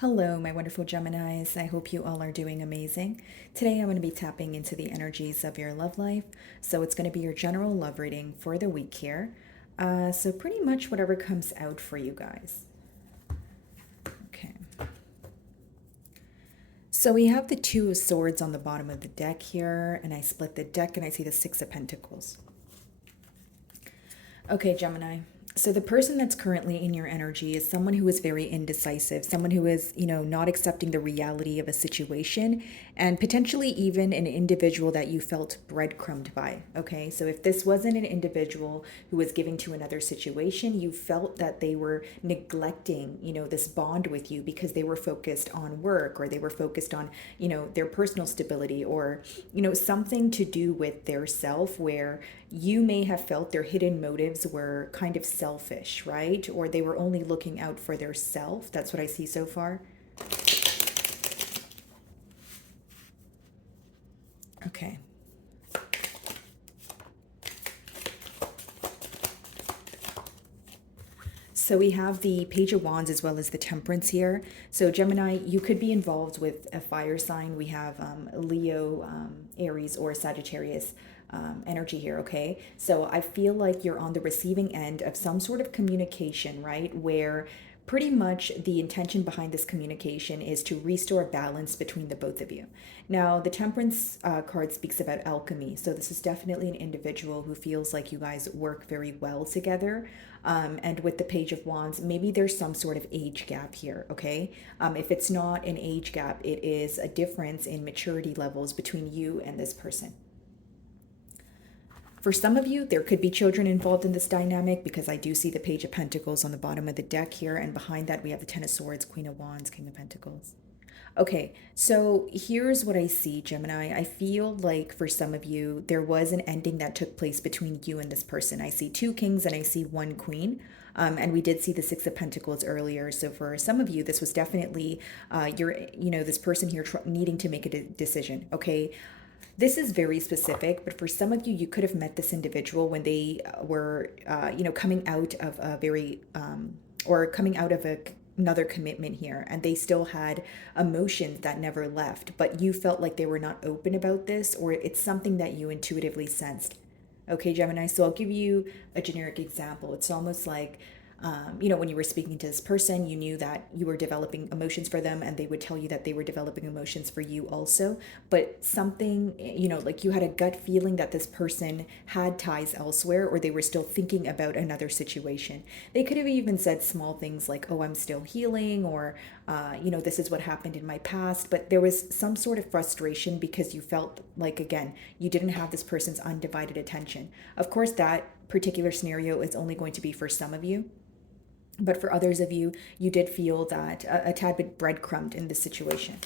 Hello, my wonderful Geminis. I hope you all are doing amazing. Today, I'm going to be tapping into the energies of your love life. So, it's going to be your general love reading for the week here. So, pretty much whatever comes out for you guys. Okay. So, we have the Two of Swords on the bottom of the deck here, and I split the deck and I see the Six of Pentacles. Okay, Gemini. So the person that's currently in your energy is someone who is very indecisive, someone who is, not accepting the reality of a situation, and potentially even an individual that you felt breadcrumbed by. Okay, so if this wasn't an individual who was giving to another situation, you felt that they were neglecting, this bond with you because they were focused on work, or they were focused on, their personal stability, or, something to do with their self, where you may have felt their hidden motives were kind of selfish, right? Or they were only looking out for their self. That's what I see so far. Okay. So we have the Page of Wands as well as the Temperance here. So Gemini, you could be involved with a fire sign. We have Leo, Aries, or Sagittarius energy here, okay? So I feel like you're on the receiving end of some sort of communication, right? Where pretty much the intention behind this communication is to restore balance between the both of you. Now, the Temperance card speaks about alchemy. So this is definitely an individual who feels like you guys work very well together. And with the Page of Wands, maybe there's some sort of age gap here, okay? If it's not an age gap, it is a difference in maturity levels between you and this person. For some of you, there could be children involved in this dynamic, because I do see the Page of Pentacles on the bottom of the deck here, and behind that we have the Ten of Swords, Queen of Wands, King of Pentacles. Okay, so here's what I see, Gemini. I feel like for some of you, there was an ending that took place between you and this person. I see two kings and I see one queen. And we did see the Six of Pentacles earlier. So for some of you, this was definitely this person here needing to make a decision. Okay. This is very specific, but for some of you, you could have met this individual when they were, coming out of a very, or coming out of another commitment here, and they still had emotions that never left, but you felt like they were not open about this, or it's something that you intuitively sensed. Okay, Gemini, so I'll give you a generic example. It's almost like, when you were speaking to this person, you knew that you were developing emotions for them, and they would tell you that they were developing emotions for you also. But something, like you had a gut feeling that this person had ties elsewhere, or they were still thinking about another situation. They could have even said small things like, oh, I'm still healing, or, this is what happened in my past. But there was some sort of frustration because you felt like, again, you didn't have this person's undivided attention. Of course, that particular scenario is only going to be for some of you. But for others of you, you did feel that a tad bit breadcrumbed in this situation.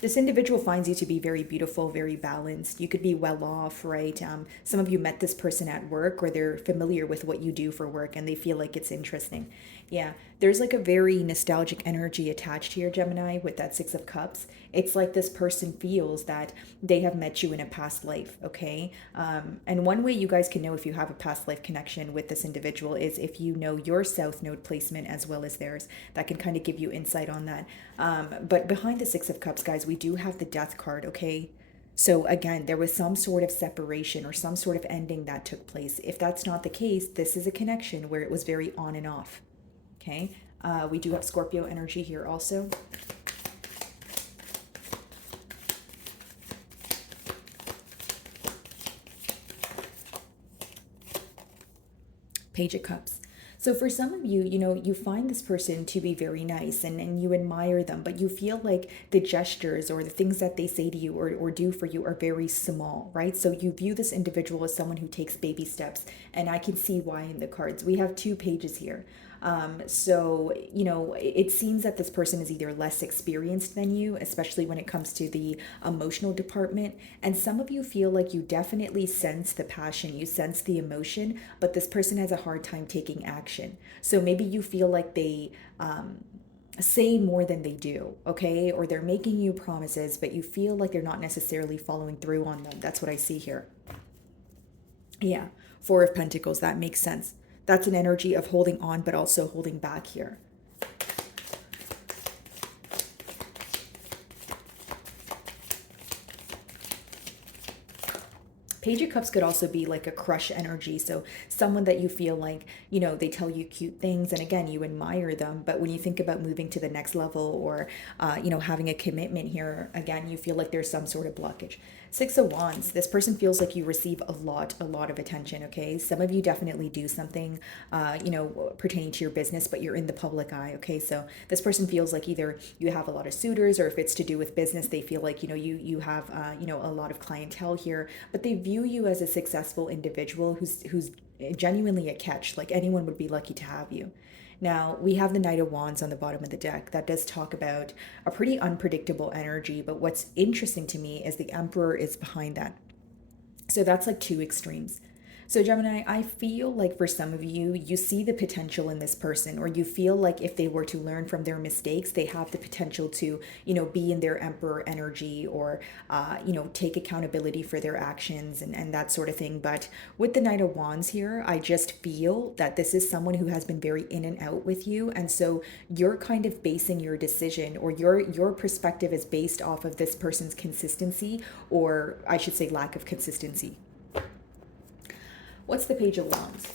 This individual finds you to be very beautiful, very balanced. You could be well off, right? Some of you met this person at work, or they're familiar with what you do for work and they feel like it's interesting. Yeah, there's like a very nostalgic energy attached here, Gemini, with that Six of Cups. It's like this person feels that they have met you in a past life, okay? And one way you guys can know if you have a past life connection with this individual is if you know your South Node placement as well as theirs. That can kind of give you insight on that. But behind the Six of Cups, guys, we do have the Death card, okay? So again, there was some sort of separation or some sort of ending that took place. If that's not the case, this is a connection where it was very on and off. Okay, we do have Scorpio energy here also. Page of Cups. So for some of you, you find this person to be very nice, and you admire them, but you feel like the gestures or the things that they say to you or do for you are very small, right? So you view this individual as someone who takes baby steps, and I can see why in the cards. We have two pages here. So, it seems that this person is either less experienced than you, especially when it comes to the emotional department. And some of you feel like you definitely sense the passion, you sense the emotion, but this person has a hard time taking action. So maybe you feel like they, say more than they do, okay? Or they're making you promises, but you feel like they're not necessarily following through on them. That's what I see here. Yeah, Four of Pentacles, that makes sense. That's an energy of holding on, but also holding back here. Page of Cups could also be like a crush energy. So someone that you feel like, they tell you cute things and again, you admire them. But when you think about moving to the next level or, having a commitment here, again, you feel like there's some sort of blockage. Six of Wands, this person feels like you receive a lot of attention, okay? Some of you definitely do something, pertaining to your business, but you're in the public eye, okay? So this person feels like either you have a lot of suitors or if it's to do with business, they feel like, you have, a lot of clientele here, but they view you as a successful individual who's genuinely a catch. Like anyone would be lucky to have you. Now, we have the Knight of Wands on the bottom of the deck. That does talk about a pretty unpredictable energy, but what's interesting to me is the Emperor is behind that. So that's like two extremes. So, Gemini, I feel like for some of you, you see the potential in this person, or you feel like if they were to learn from their mistakes, they have the potential to, be in their Emperor energy or, take accountability for their actions and that sort of thing. But with the Knight of Wands here, I just feel that this is someone who has been very in and out with you. And so you're kind of basing your decision or your perspective is based off of this person's consistency, or I should say lack of consistency. What's the Page of Wands?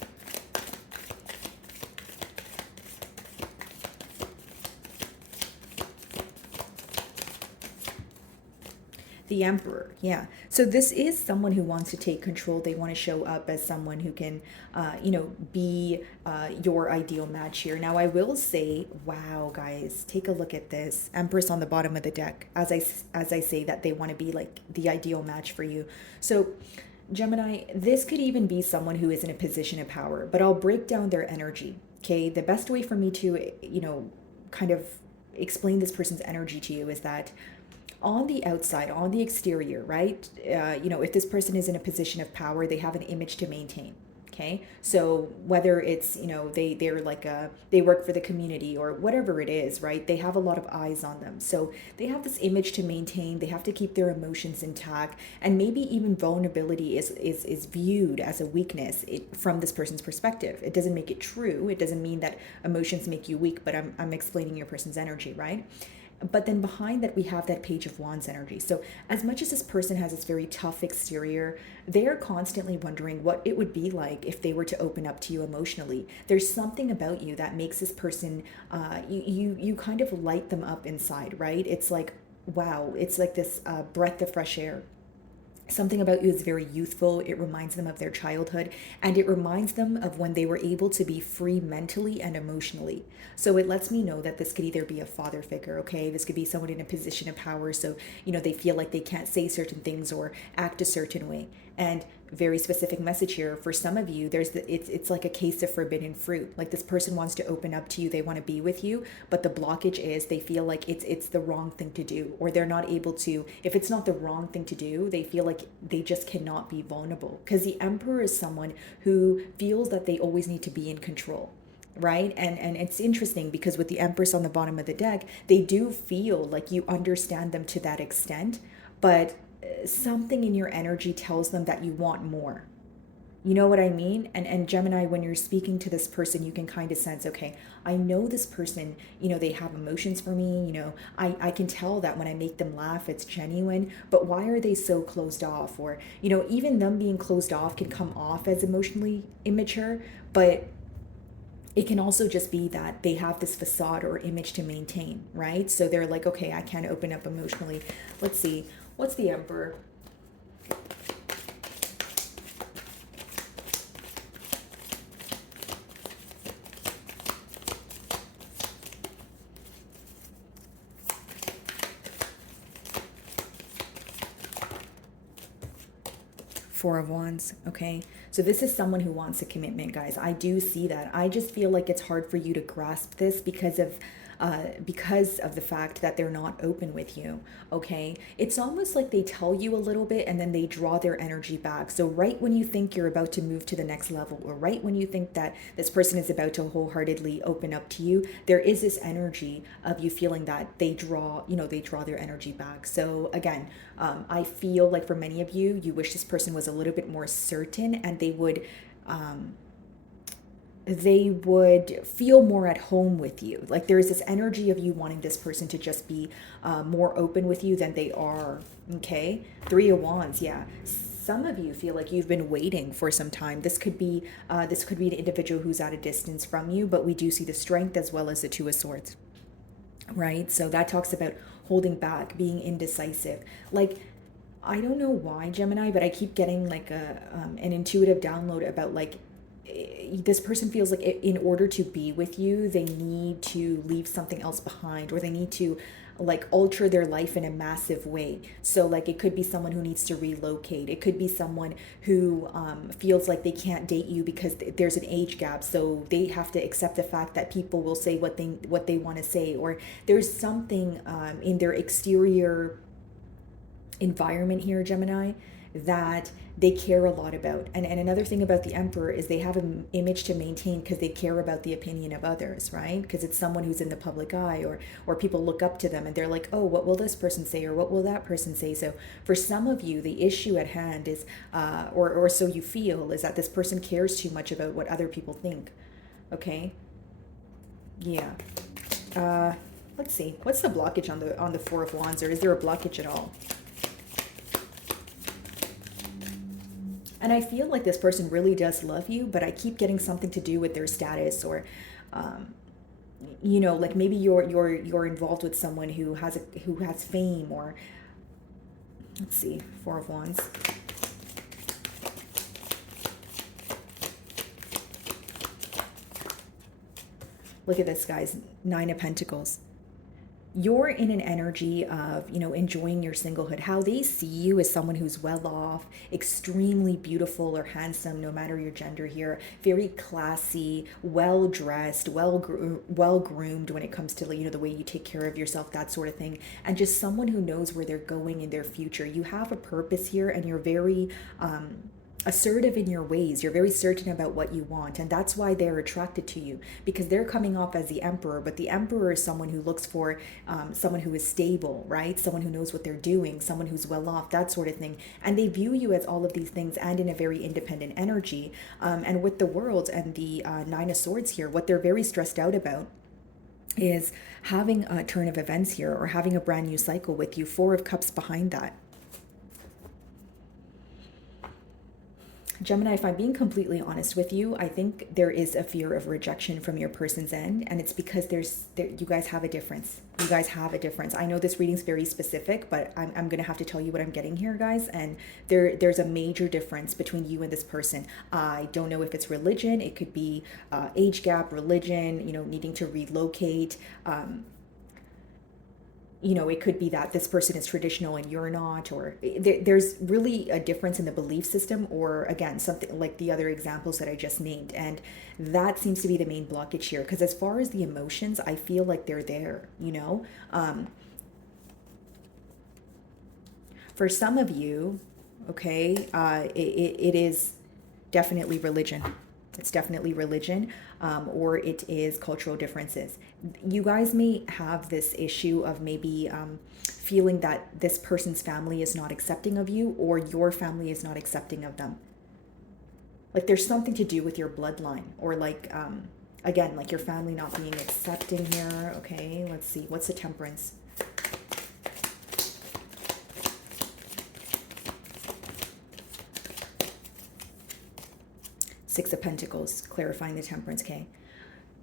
The Emperor, yeah. So this is someone who wants to take control. They want to show up as someone who can, be your ideal match here. Now, I will say, wow, guys, take a look at this. Empress on the bottom of the deck. As I say that they want to be like the ideal match for you. So Gemini, this could even be someone who is in a position of power, but I'll break down their energy. Okay. The best way for me to, kind of explain this person's energy to you is that on the outside, on the exterior, right? If this person is in a position of power, they have an image to maintain. Okay. So whether it's, they're like they work for the community or whatever it is, right? They have a lot of eyes on them. So they have this image to maintain. They have to keep their emotions intact. And maybe even vulnerability is viewed as a weakness from this person's perspective. It doesn't make it true. It doesn't mean that emotions make you weak, but I'm explaining your person's energy, right? But then behind that, we have that Page of Wands energy. So as much as this person has this very tough exterior, they're constantly wondering what it would be like if they were to open up to you emotionally. There's something about you that makes this person, you kind of light them up inside, right? It's like, wow, it's like this breath of fresh air. Something about you is very youthful. It reminds them of their childhood and it reminds them of when they were able to be free mentally and emotionally. So it lets me know that this could either be a father figure, okay? This could be someone in a position of power. So, they feel like they can't say certain things or act a certain way. And very specific message here for some of you, it's like a case of forbidden fruit. Like this person wants to open up to you, they want to be with you, but the blockage is they feel like it's the wrong thing to do, or they're not able to. If it's not the wrong thing to do, they feel like they just cannot be vulnerable, because the Emperor is someone who feels that they always need to be in control, right? And it's interesting because with the Empress on the bottom of the deck, they do feel like you understand them to that extent, but something in your energy tells them that you want more. You know what I mean? And Gemini, when you're speaking to this person, you can kind of sense, okay, I know this person, they have emotions for me, I can tell that when I make them laugh, it's genuine, but why are they so closed off? Or, even them being closed off can come off as emotionally immature, but it can also just be that they have this facade or image to maintain, right? So they're like, okay, I can't open up emotionally. Let's see. What's the Emperor? Four of Wands, okay? So this is someone who wants a commitment, guys. I do see that. I just feel like it's hard for you to grasp this because of the fact that they're not open with you, okay? It's almost like they tell you a little bit and then they draw their energy back. So right when you think you're about to move to the next level, or right when you think that this person is about to wholeheartedly open up to you, there is this energy of you feeling that they draw their energy back. So again, I feel like for many of you, you wish this person was a little bit more certain and they would they would feel more at home with you. Like there is this energy of you wanting this person to just be more open with you than they are. Okay, Three of Wands. Yeah, some of you feel like you've been waiting for some time. This could be an individual who's at a distance from you, but we do see the strength as well as the Two of Swords, right? So that talks about holding back, being indecisive. Like I don't know why, Gemini, but I keep getting like an intuitive download about like this person feels like in order to be with you, they need to leave something else behind, or they need to like alter their life in a massive way. So like it could be someone who needs to relocate. It could be someone who feels like they can't date you because there's an age gap. So they have to accept the fact that people will say what they want to say, or there's something in their exterior environment here, Gemini, that they care a lot about. And another thing about the Emperor is they have an image to maintain because they care about the opinion of others, right? Because it's someone who's in the public eye, or people look up to them and they're like, oh, what will this person say, or what will that person say? So for some of you, the issue at hand is, or so you feel, is that this person cares too much about what other people think. Okay? Yeah. Let's see. What's the blockage on the Four of Wands, or is there a blockage at all? And I feel like this person really does love you, but I keep getting something to do with their status, or, like maybe you're involved with someone who has fame, or let's see, Four of Wands. Look at this, guys. Nine of Pentacles. You're in an energy of, enjoying your singlehood. How they see you as someone who's well off, extremely beautiful or handsome, no matter your gender here, very classy, well dressed, well groomed when it comes to, the way you take care of yourself, that sort of thing. And just someone who knows where they're going in their future. You have a purpose here, and you're very assertive in your ways. You're very certain about what you want, and that's why they're attracted to you, because they're coming off as the Emperor, but the Emperor is someone who looks for someone who is stable, right? Someone who knows what they're doing, someone who's well off, that sort of thing. And they view you as all of these things, and in a very independent energy. And with the World and the Nine of Swords here, what they're very stressed out about is having a turn of events here, or having a brand new cycle with you. Four of Cups behind that. Gemini, if I'm being completely honest with you, I think there is a fear of rejection from your person's end, and it's because you guys have a difference. You guys have a difference. I know this reading's very specific, but I'm going to have to tell you what I'm getting here, guys, and there's a major difference between you and this person. I don't know if it's religion. It could be age gap, religion, needing to relocate. It could be that this person is traditional and you're not, or there's really a difference in the belief system, or again, something like the other examples that I just named. And that seems to be the main blockage here, because as far as the emotions, I feel like they're there, for some of you, okay, it is definitely religion. It's definitely religion, or it is cultural differences. You guys may have this issue of maybe feeling that this person's family is not accepting of you, or your family is not accepting of them. Like there's something to do with your bloodline, or like, again, like your family not being accepting here. Okay, let's see. What's the Temperance? Six of Pentacles, clarifying the Temperance, okay?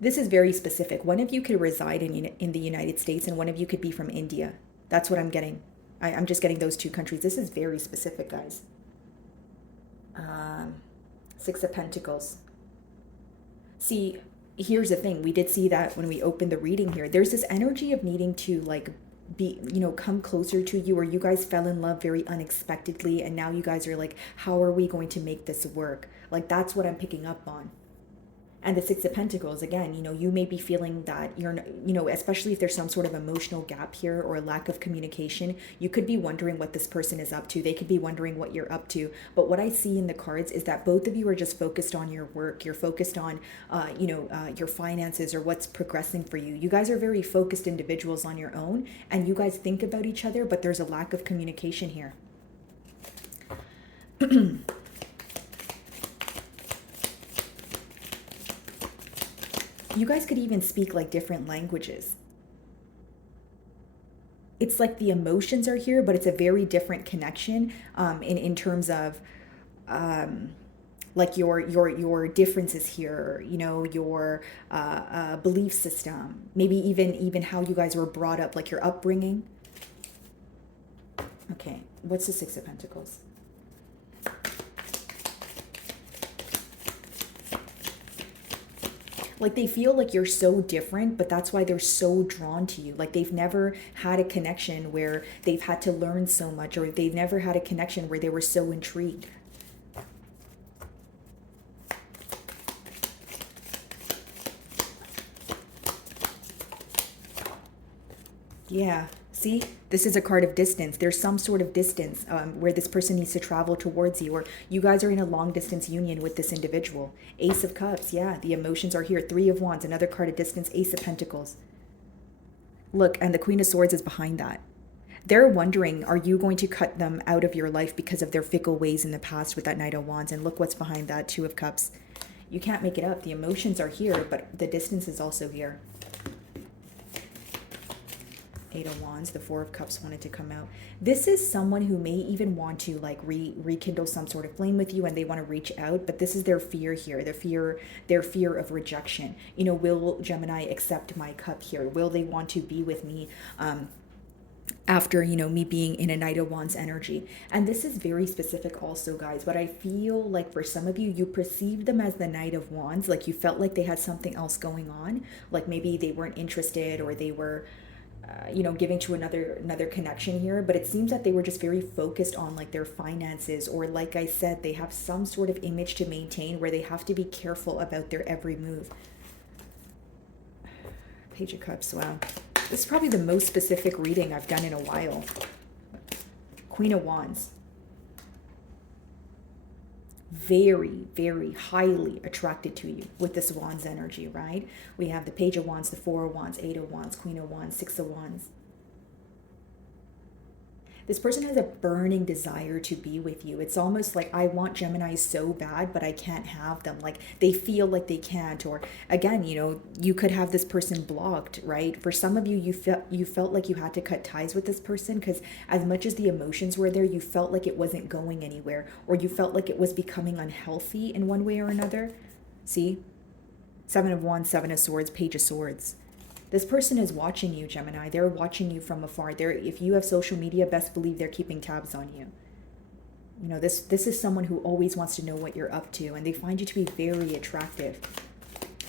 This is very specific. One of you could reside in the United States, and one of you could be from India. That's what I'm getting. I'm just getting those two countries. This is very specific, guys. Six of Pentacles. See, here's the thing. We did see that when we opened the reading here. There's this energy of needing to like be, come closer to you, or you guys fell in love very unexpectedly, and now you guys are like, how are we going to make this work? Like that's what I'm picking up on. And the Six of Pentacles, again, you may be feeling that you're, especially if there's some sort of emotional gap here, or a lack of communication, you could be wondering what this person is up to. They could be wondering what you're up to. But what I see in the cards is that both of you are just focused on your work. You're focused on, your finances, or what's progressing for you. You guys are very focused individuals on your own, and you guys think about each other, but there's a lack of communication here. You guys could even speak like different languages. It's like the emotions are here, but it's a very different connection in terms of um, like your differences here, you know, your belief system, maybe even how you guys were brought up, like your upbringing. Okay, what's the Six of Pentacles? Like they feel like you're so different, but that's why they're so drawn to you. Like they've never had a connection where they've had to learn so much, or they've never had a connection where they were so intrigued. Yeah. See, this is a card of distance. There's some sort of distance where this person needs to travel towards you, or you guys are in a long distance union with this individual. Ace of Cups. Yeah, the emotions are here. Three of Wands, another card of distance. Ace of Pentacles. Look, and the Queen of Swords is behind that. They're wondering, are you going to cut them out of your life because of their fickle ways in the past with that Knight of Wands? And look what's behind that, Two of Cups. You can't make it up. The emotions are here, but the distance is also here. Eight of Wands, the Four of Cups wanted to come out. This is someone who may even want to like rekindle some sort of flame with you, and they want to reach out, but this is their fear here, their fear of rejection. You know, will Gemini accept my cup here? Will they want to be with me after, you know, me being in a Knight of Wands energy? And this is very specific also, guys, but I feel like for some of you, you perceived them as the Knight of Wands, like you felt like they had something else going on, like maybe they weren't interested, or they were you know, giving to another connection here, but it seems that they were just very focused on like their finances, or like I said, they have some sort of image to maintain where they have to be careful about their every move. Page of Cups. Wow, this is probably the most specific reading I've done in a while. Queen of Wands. Very, very highly attracted to you with this Wands energy, right? We have the Page of Wands, the Four of Wands, Eight of Wands, Queen of Wands, Six of Wands. This person has a burning desire to be with you. It's almost like, I want Gemini so bad, but I can't have them. Like they feel like they can't. Or again, you know, you could have this person blocked, right? For some of you, you felt like you had to cut ties with this person because as much as the emotions were there, you felt like it wasn't going anywhere, or you felt like it was becoming unhealthy in one way or another. See? Seven of Wands, Seven of Swords, Page of Swords. This person is watching you, Gemini. They're watching you from afar. If you have social media, best believe they're keeping tabs on you. You know, this is someone who always wants to know what you're up to, and they find you to be very attractive.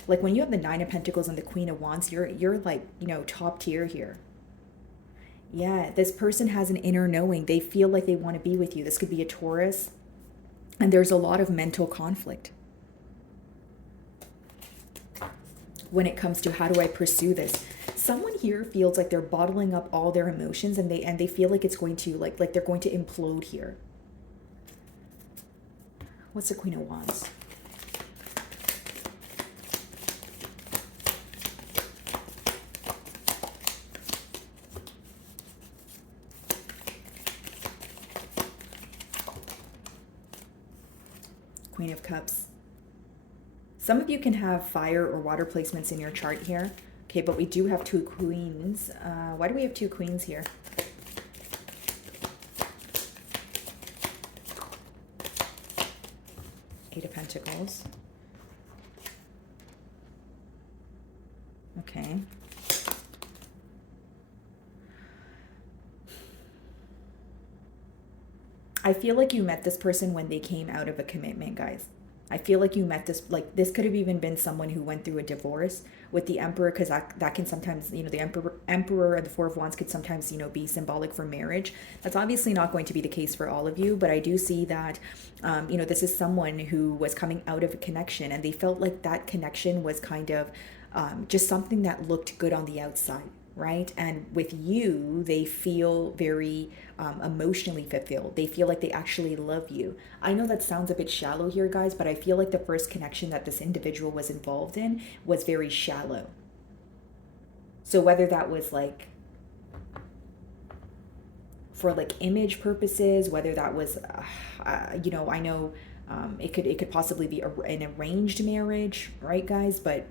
Like when you have the Nine of Pentacles and the Queen of Wands, you're like, you know, top tier here. Yeah, this person has an inner knowing. They feel like they want to be with you. This could be a Taurus, and there's a lot of mental conflict when it comes to how do I pursue this. Someone here feels like they're bottling up all their emotions, and they feel like it's going to like they're going to implode here. What's the Queen of Wands? Queen of Cups. Some of you can have fire or water placements in your chart here. Okay, but we do have two queens. Why do we have two queens here? Eight of Pentacles. Okay. I feel like you met this person when they came out of a commitment, guys. I feel like you met this, like this could have even been someone who went through a divorce with the Emperor, because that can sometimes, you know, the Emperor and the Four of Wands could sometimes, you know, be symbolic for marriage. That's obviously not going to be the case for all of you, but I do see that, you know, this is someone who was coming out of a connection, and they felt like that connection was kind of just something that looked good on the outside, right? And with you, they feel very emotionally fulfilled. They feel like they actually love you. I know that sounds a bit shallow here, guys, but I feel like the first connection that this individual was involved in was very shallow. So whether that was like for like image purposes, whether that was, you know, I know it could possibly be an arranged marriage, right, guys? But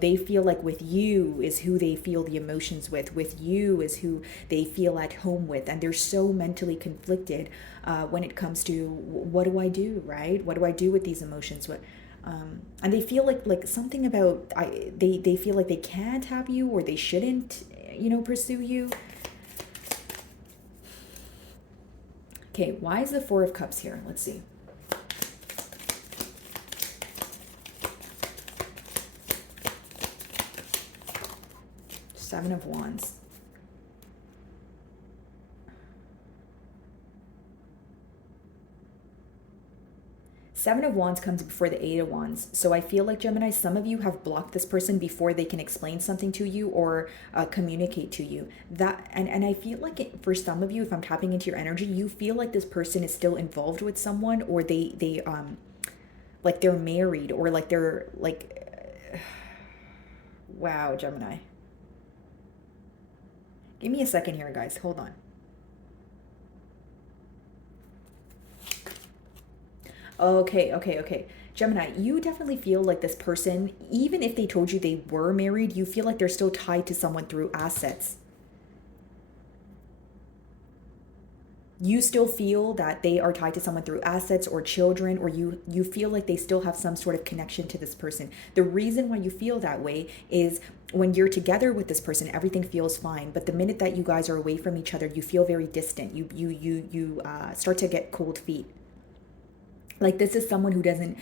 they feel like with you is who they feel the emotions with you is who they feel at home with, and they're so mentally conflicted when it comes to what do I do, right? What do I do with these emotions? And they feel like something about they feel like they can't have you, or they shouldn't pursue you. Okay, why is the Four of Cups here? Let's see. Seven of Wands. Seven of Wands comes before the Eight of Wands. So I feel like, Gemini, some of you have blocked this person before they can explain something to you or communicate to you. And I feel like for some of you, if I'm tapping into your energy, you feel like this person is still involved with someone, or they like they're married, or like they're like wow, Gemini. Give me a second here, guys. Hold on. Okay. Gemini, you definitely feel like this person, even if they told you they were married, you feel like they're still tied to someone through assets. You still feel that they are tied to someone through assets or children, or you feel like they still have some sort of connection to this person. The reason why you feel that way is when you're together with this person, everything feels fine. But the minute that you guys are away from each other, you feel very distant. You start to get cold feet. Like this is someone who doesn't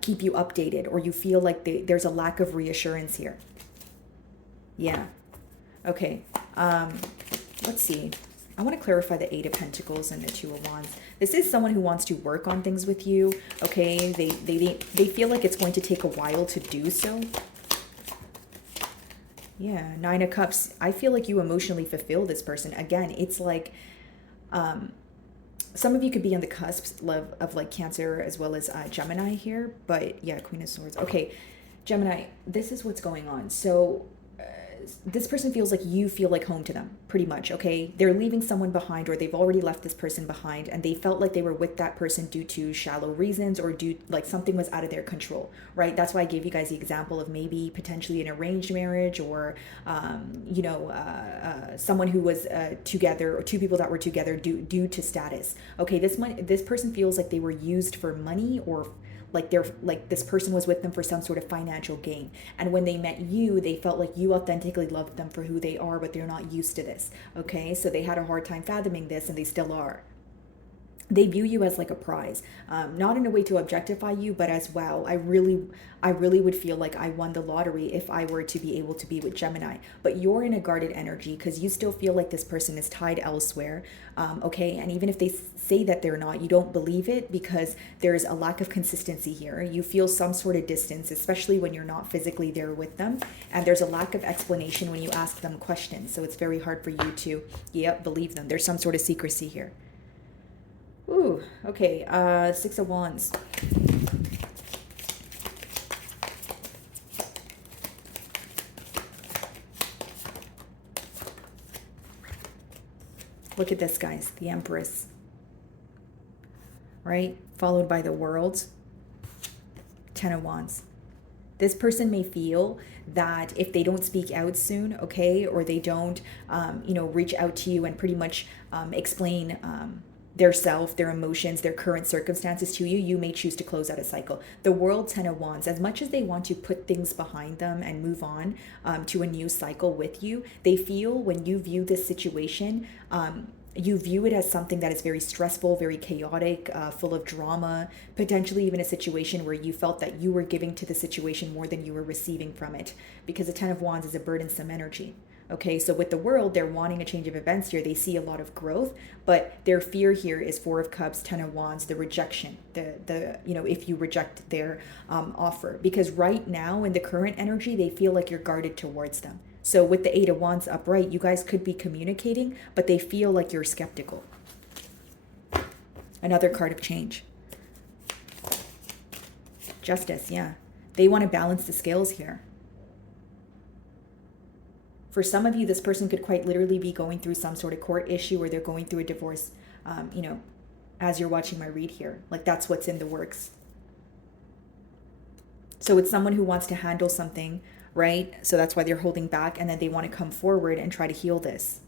keep you updated, or you feel like there's a lack of reassurance here. Yeah. Okay. Let's see. I want to clarify the Eight of Pentacles and the Two of Wands. This is someone who wants to work on things with you. Okay. They feel like it's going to take a while to do so. Yeah. Nine of Cups. I feel like you emotionally fulfill this person. Again, it's like some of you could be on the cusp of like Cancer as well as Gemini here. But yeah, Queen of Swords. Okay, Gemini, this is what's going on. So this person feels like you feel like home to them, pretty much, okay? They're leaving someone behind, or they've already left this person behind, and they felt like they were with that person due to shallow reasons, or due like something was out of their control, right? That's why I gave you guys the example of maybe potentially an arranged marriage, or someone who was together, or two people that were together due to status. Okay, this person feels like they were used for money, or like this person was with them for some sort of financial gain, and when they met you, they felt like you authentically loved them for who they are, but they're not used to this. Okay, so they had a hard time fathoming this, and they still are. They view you as like a prize, not in a way to objectify you, but as, wow, I really would feel like I won the lottery if I were to be able to be with Gemini. But you're in a guarded energy because you still feel like this person is tied elsewhere. Okay, and even if they say that they're not, you don't believe it because there's a lack of consistency here. You feel some sort of distance, especially when you're not physically there with them, and there's a lack of explanation when you ask them questions. So it's very hard for you to, believe them. There's some sort of secrecy here. Ooh, okay. Six of Wands. Look at this, guys. The Empress. Right? Followed by the World. Ten of Wands. This person may feel that if they don't speak out soon, okay, or they don't, reach out to you and pretty much explain their self, their emotions, their current circumstances to you, you may choose to close out a cycle. The World, Ten of Wands, as much as they want to put things behind them and move on to a new cycle with you, they feel when you view this situation, you view it as something that is very stressful, very chaotic, full of drama, potentially even a situation where you felt that you were giving to the situation more than you were receiving from it, because the Ten of Wands is a burdensome energy. Okay, so with the World, they're wanting a change of events here. They see a lot of growth, but their fear here is Four of Cups, Ten of Wands, the rejection, if you reject their offer. Because right now in the current energy, they feel like you're guarded towards them. So with the Eight of Wands upright, you guys could be communicating, but they feel like you're skeptical. Another card of change. Justice, yeah. They want to balance the scales here. For some of you, this person could quite literally be going through some sort of court issue, or they're going through a divorce, as you're watching my read here. Like that's what's in the works. So it's someone who wants to handle something, right? So that's why they're holding back, and then they want to come forward and try to heal this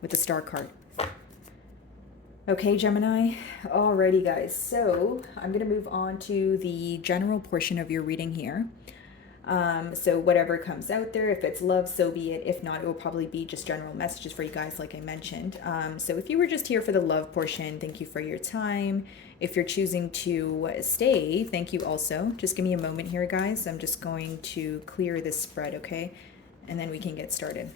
with the Star card. Okay, Gemini. Alrighty, guys. So I'm going to move on to the general portion of your reading here. So whatever comes out there, if it's love, so be it. If not, it will probably be just general messages for you guys, like I mentioned. So if you were just here for the love portion, thank you for your time. If you're choosing to stay, thank you also. Just give me a moment here, guys. I'm just going to clear this spread, okay? And then we can get started.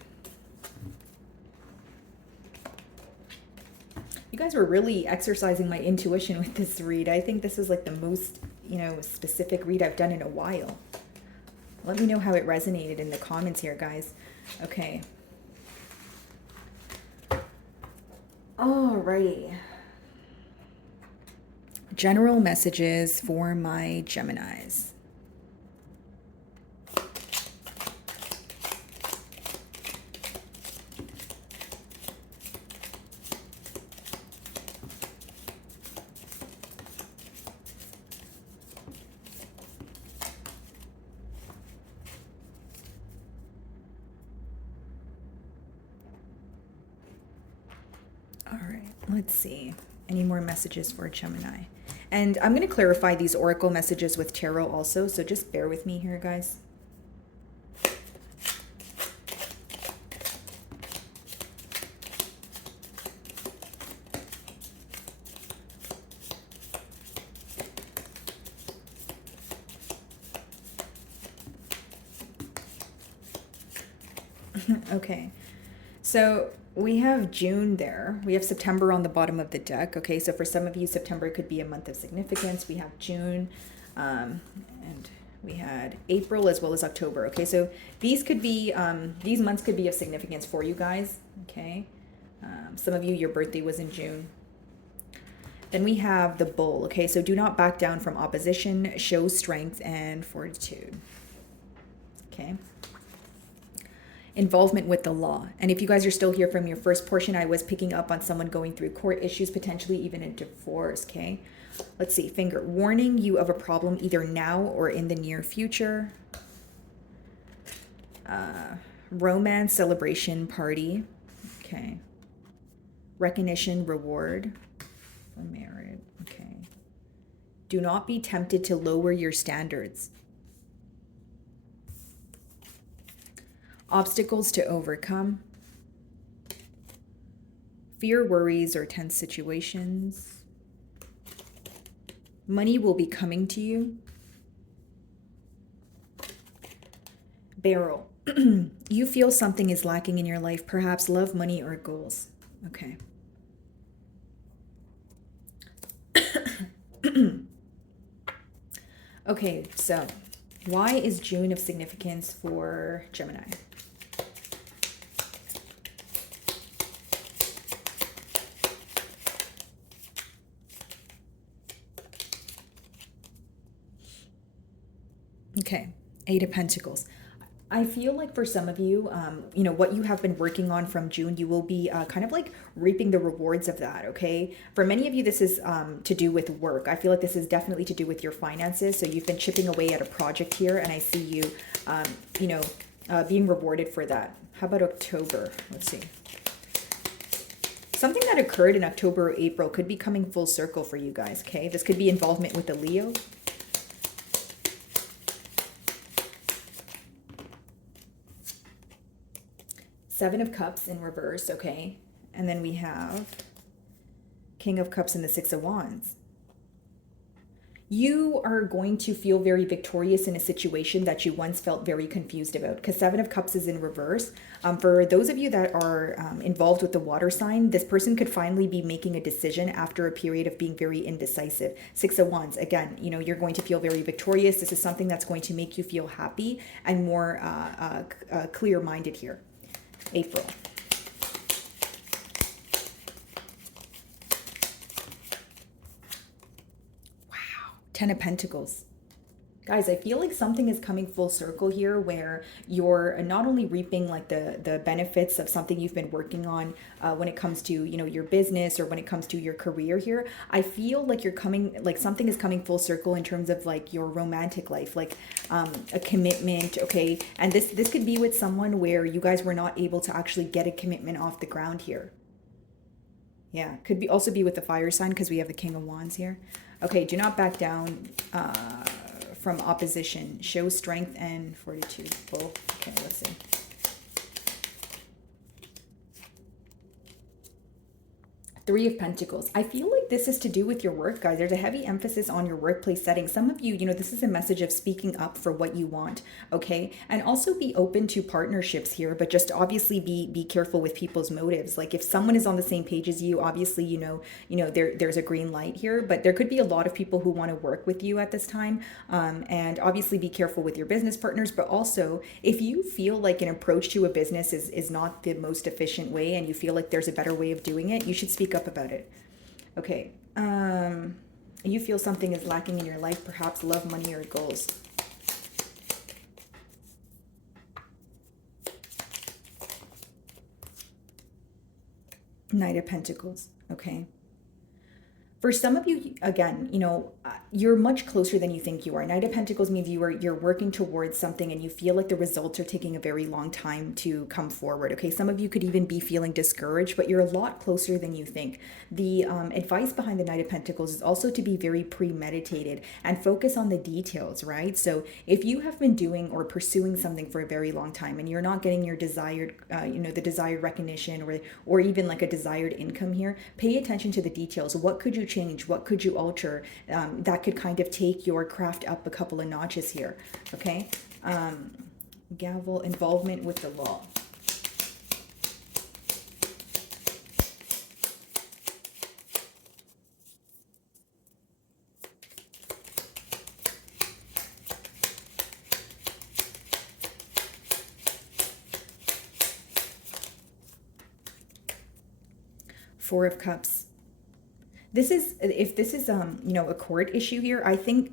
You guys were really exercising my intuition with this read. I think this is like the most, specific read I've done in a while. Let me know how it resonated in the comments here, guys. Okay. Alrighty. General messages for my Geminis. All right, let's see. Any more messages for Gemini? And I'm going to clarify these oracle messages with tarot also, so just bear with me here, guys. Okay, so we have June there. We have September on the bottom of the deck. Okay, so for some of you, September could be a month of significance. We have June, and we had April as well as October. Okay, so these could be, these months could be of significance for you guys. Okay, some of you, your birthday was in June. Then we have the Bull. Okay, so do not back down from opposition. Show strength and fortitude. Okay. Involvement with the law. And if you guys are still here from your first portion, I was picking up on someone going through court issues, potentially even a divorce. Okay, let's see. Finger. Warning you of a problem either now or in the near future. Romance, celebration, party. Okay. Recognition, reward for marriage. Okay. Do not be tempted to lower your standards. Obstacles to overcome. Fear, worries, or tense situations. Money will be coming to you. Barrel. You feel something is lacking in your life, perhaps love, money, or goals. Okay. Okay, so why is June of significance for Gemini? Okay, Eight of Pentacles. I feel like for some of you, what you have been working on from June, you will be kind of like reaping the rewards of that, okay? For many of you, this is to do with work. I feel like this is definitely to do with your finances. So you've been chipping away at a project here, and I see you, being rewarded for that. How about October? Let's see. Something that occurred in October or April could be coming full circle for you guys, okay? This could be involvement with a Leo. Seven of Cups in reverse, okay? And then we have King of Cups and the Six of Wands. You are going to feel very victorious in a situation that you once felt very confused about, because Seven of Cups is in reverse. For those of you that are involved with the water sign, this person could finally be making a decision after a period of being very indecisive. Six of Wands, again, you're going to feel very victorious. This is something that's going to make you feel happy and more clear-minded here. April. Wow. 10 of Pentacles. Guys, I feel like something is coming full circle here where you're not only reaping like the benefits of something you've been working on when it comes to, your business or when it comes to your career here. I feel like you're coming, like something is coming full circle in terms of like your romantic life, like a commitment, okay? And this could be with someone where you guys were not able to actually get a commitment off the ground here. Yeah, could be also be with the fire sign because we have the King of Wands here. Okay, do not back down from opposition. Show strength and fortitude. Both. Okay, let's see. Three of Pentacles. I feel like this is to do with your work, guys. There's a heavy emphasis on your workplace setting. Some of you, this is a message of speaking up for what you want, okay? And also be open to partnerships here, but just obviously be careful with people's motives. Like if someone is on the same page as you, obviously, there's a green light here, but there could be a lot of people who want to work with you at this time. And obviously be careful with your business partners, but also if you feel like an approach to a business is not the most efficient way and you feel like there's a better way of doing it, you should speak up about it. Okay. You feel something is lacking in your life, perhaps love, money, or goals. Knight of Pentacles. Okay. For some of you, again, you're much closer than you think you are. Knight of Pentacles means you're working towards something and you feel like the results are taking a very long time to come forward. Okay, some of you could even be feeling discouraged, but you're a lot closer than you think. The advice behind the Knight of Pentacles is also to be very premeditated and focus on the details, right? So if you have been doing or pursuing something for a very long time and you're not getting your desired, the desired recognition or even like a desired income here, pay attention to the details. What could you change? What could you alter that could kind of take your craft up a couple of notches here? Okay. Gavel, involvement with the law. Four of Cups. This is, if this is a court issue here, I think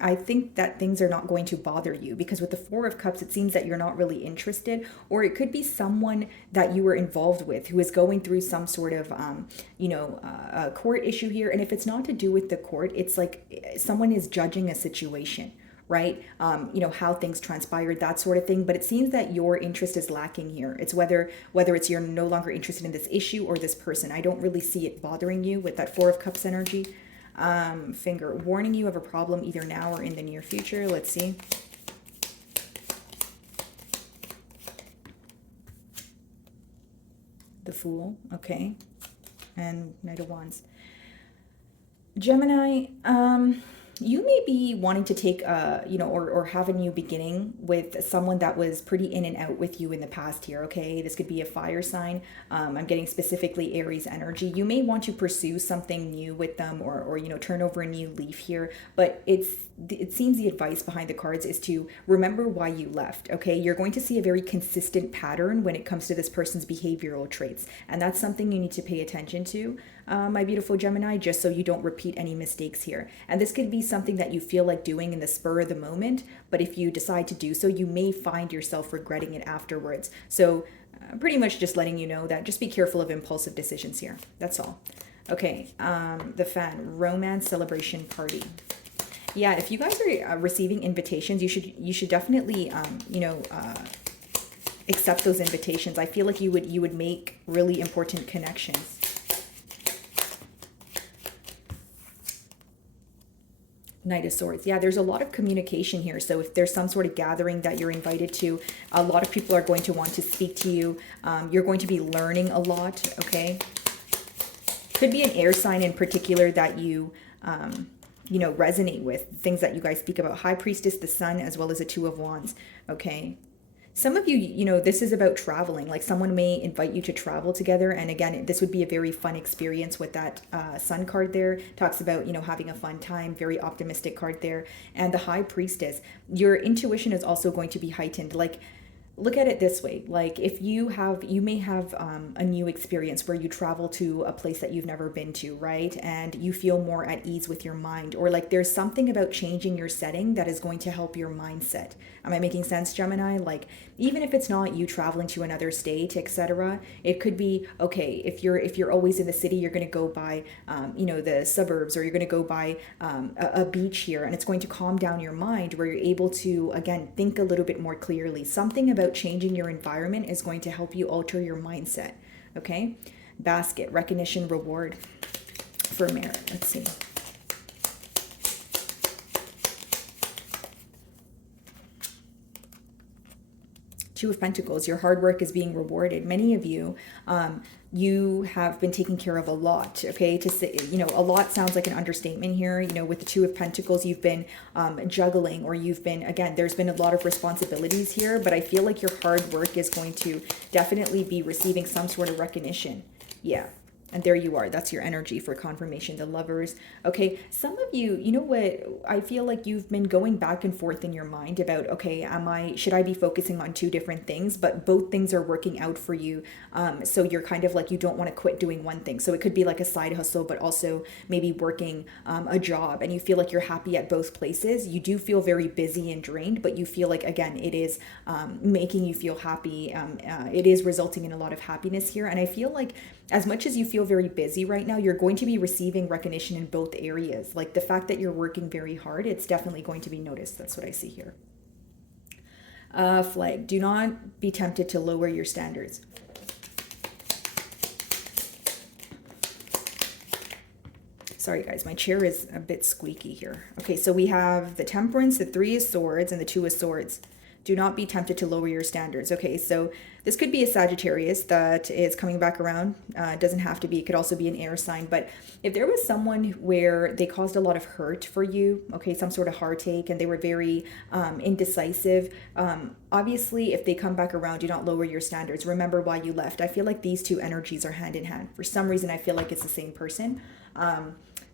that things are not going to bother you, because with the Four of Cups it seems that you're not really interested, or it could be someone that you were involved with who is going through some sort of a court issue here. And if it's not to do with the court, it's like someone is judging a situation, right? How things transpired, that sort of thing. But it seems that your interest is lacking here. It's whether it's you're no longer interested in this issue or this person. I don't really see it bothering you with that Four of Cups energy. Finger, warning you of a problem either now or in the near future. Let's see. The Fool, okay. And Knight of Wands. Gemini, you may be wanting to take or have a new beginning with someone that was pretty in and out with you in the past here. Okay, this could be a fire sign. I'm getting specifically Aries energy. You may want to pursue something new with them, or turn over a new leaf here. But it seems the advice behind the cards is to remember why you left. Okay, you're going to see a very consistent pattern when it comes to this person's behavioral traits, and that's something you need to pay attention to, my beautiful Gemini, just so you don't repeat any mistakes here. And this could be something that you feel like doing in the spur of the moment, but if you decide to do so, you may find yourself regretting it afterwards. So pretty much just letting you know that just be careful of impulsive decisions here. That's all. Okay, the Fan, romance celebration party. Yeah, if you guys are receiving invitations, you should definitely accept those invitations. I feel like you would make really important connections. Knight of Swords. Yeah, there's a lot of communication here. So if there's some sort of gathering that you're invited to, a lot of people are going to want to speak to you. You're going to be learning a lot, okay? Could be an air sign in particular that you resonate with, things that you guys speak about. High Priestess, the Sun, as well as the Two of Wands, okay? Some of you, this is about traveling. Like someone may invite you to travel together. And again, this would be a very fun experience with that Sun card there. Talks about, having a fun time, very optimistic card there. And the High Priestess, your intuition is also going to be heightened. Like look at it this way. Like if you may have a new experience where you travel to a place that you've never been to, right? And you feel more at ease with your mind, or like there's something about changing your setting that is going to help your mindset. Am I making sense, Gemini? Like even if it's not you traveling to another state, etc., it could be okay. If you're always in the city, you're going to go by the suburbs, or you're going to go by a beach here, and it's going to calm down your mind where you're able to again think a little bit more clearly. Something about changing your environment is going to help you alter your mindset. Okay. Basket, recognition, reward for merit. Let's see. Two of Pentacles, your hard work is being rewarded. Many of you, you have been taken care of a lot. Okay, to say, a lot sounds like an understatement here. With the Two of Pentacles, you've been juggling, or you've been, again, there's been a lot of responsibilities here, but I feel like your hard work is going to definitely be receiving some sort of recognition. Yeah. And there you are. That's your energy for confirmation, the Lovers. Okay, some of you, you know what, I feel like you've been going back and forth in your mind about, okay, should I be focusing on two different things? But both things are working out for you. So you're kind of like, you don't want to quit doing one thing. So it could be like a side hustle, but also maybe working a job, and you feel like you're happy at both places. You do feel very busy and drained, but you feel like, again, it is making you feel happy. It is resulting in a lot of happiness here. And I feel like as much as you feel very busy right now, you're going to be receiving recognition in both areas. Like the fact that you're working very hard, it's definitely going to be noticed. That's what I see here. Flag, do not be tempted to lower your standards. Sorry guys, my chair is a bit squeaky here. Okay, so we have the Temperance, the Three of Swords, and the Two of Swords. Do not be tempted to lower your standards. Okay, so this could be a Sagittarius that is coming back around. It doesn't have to be. It could also be an air sign. But if there was someone where they caused a lot of hurt for you, okay, some sort of heartache, and they were very indecisive, obviously, if they come back around, do not lower your standards. Remember why you left. I feel like these two energies are hand in hand. For some reason, I feel like it's the same person.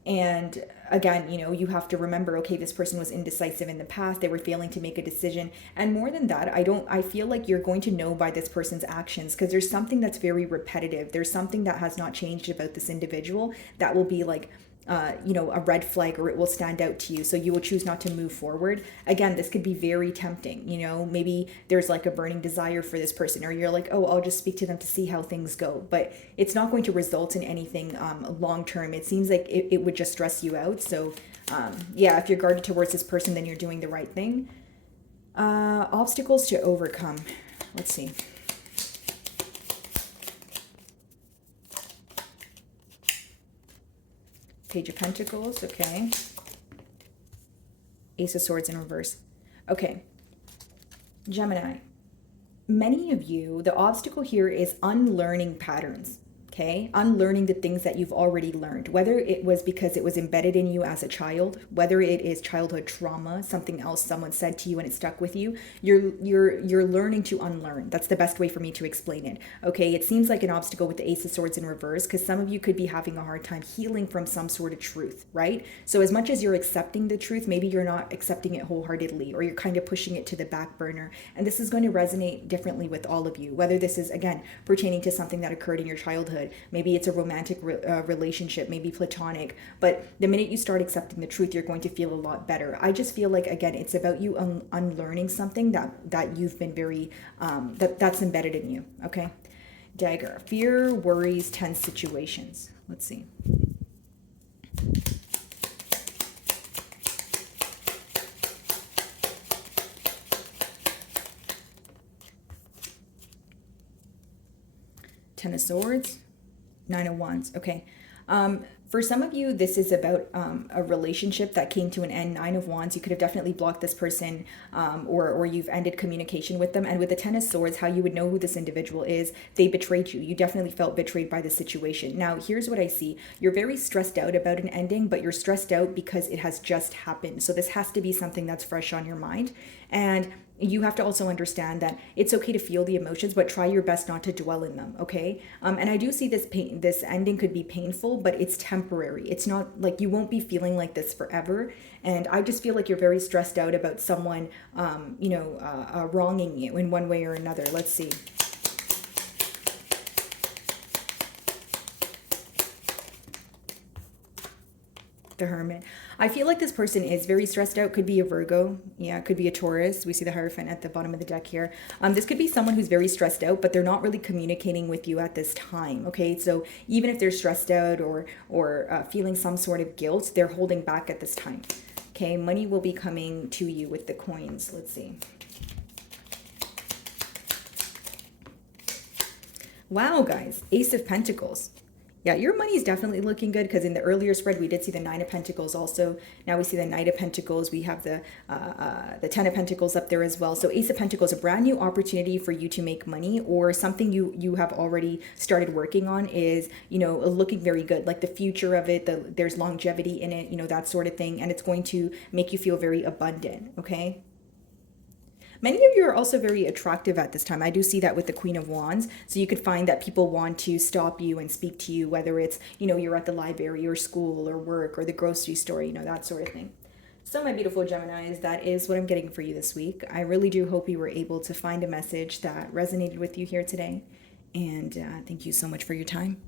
And again, you have to remember, okay, this person was indecisive in the past. They were failing to make a decision. And more than that, I feel like you're going to know by this person's actions, because there's something that's very repetitive. There's something that has not changed about this individual that will be like, a red flag, or it will stand out to you. So you will choose not to move forward. Again, this could be very tempting. Maybe there's like a burning desire for this person, or you're like, oh, I'll just speak to them to see how things go. But it's not going to result in anything long term. It seems like it would just stress you out. So yeah, if you're guarded towards this person, then you're doing the right thing. Obstacles to overcome. Let's see. Page of Pentacles, okay. Ace of Swords in reverse. Okay, Gemini, many of you, the obstacle here is unlearning patterns. Okay, unlearning the things that you've already learned, whether it was because it was embedded in you as a child, whether it is childhood trauma, something else someone said to you and it stuck with you. You're learning to unlearn. That's the best way for me to explain it. Okay, it seems like an obstacle with the Ace of Swords in reverse, because some of you could be having a hard time healing from some sort of truth, right? So as much as you're accepting the truth, maybe you're not accepting it wholeheartedly, or you're kind of pushing it to the back burner. And this is going to resonate differently with all of you, whether this is, again, pertaining to something that occurred in your childhood. Maybe it's a romantic relationship, maybe platonic, but the minute you start accepting the truth, you're going to feel a lot better. I just feel like, again, it's about you unlearning something that you've been very, that's embedded in you, okay? Dagger, fear, worries, tense situations. Let's see. Ten of Swords, Nine of Wands. Okay. For some of you, this is about a relationship that came to an end. Nine of Wands, you could have definitely blocked this person, or you've ended communication with them. And with the Ten of Swords, how you would know who this individual is, they betrayed you. You definitely felt betrayed by the situation. Now, here's what I see. You're very stressed out about an ending, but you're stressed out because it has just happened. So this has to be something that's fresh on your mind. And you have to also understand that it's okay to feel the emotions, but try your best not to dwell in them. Okay. And I do see this pain, this ending could be painful, but it's temporary. It's not like you won't be feeling like this forever. And I just feel like you're very stressed out about someone, wronging you in one way or another. Let's see. The Hermit. I feel like this person is very stressed out. Could be a Virgo. Yeah, could be a Taurus. We see the Hierophant at the bottom of the deck here. This could be someone who's very stressed out, but they're not really communicating with you at this time. Okay, so even if they're stressed out or feeling some sort of guilt, they're holding back at this time. Okay, money will be coming to you with the coins. Let's see. Wow, guys, Ace of Pentacles. Yeah, your money is definitely looking good because in the earlier spread we did see the Nine of Pentacles also. Now we see the Knight of Pentacles. We have the Ten of Pentacles up there as well. So Ace of Pentacles, a brand new opportunity for you to make money, or something you have already started working on is, looking very good. Like the future of it, there's longevity in it, that sort of thing, and it's going to make you feel very abundant. Okay. Many of you are also very attractive at this time. I do see that with the Queen of Wands. So you could find that people want to stop you and speak to you, whether it's, you're at the library or school or work or the grocery store, that sort of thing. So my beautiful Geminis, that is what I'm getting for you this week. I really do hope you were able to find a message that resonated with you here today. And thank you so much for your time.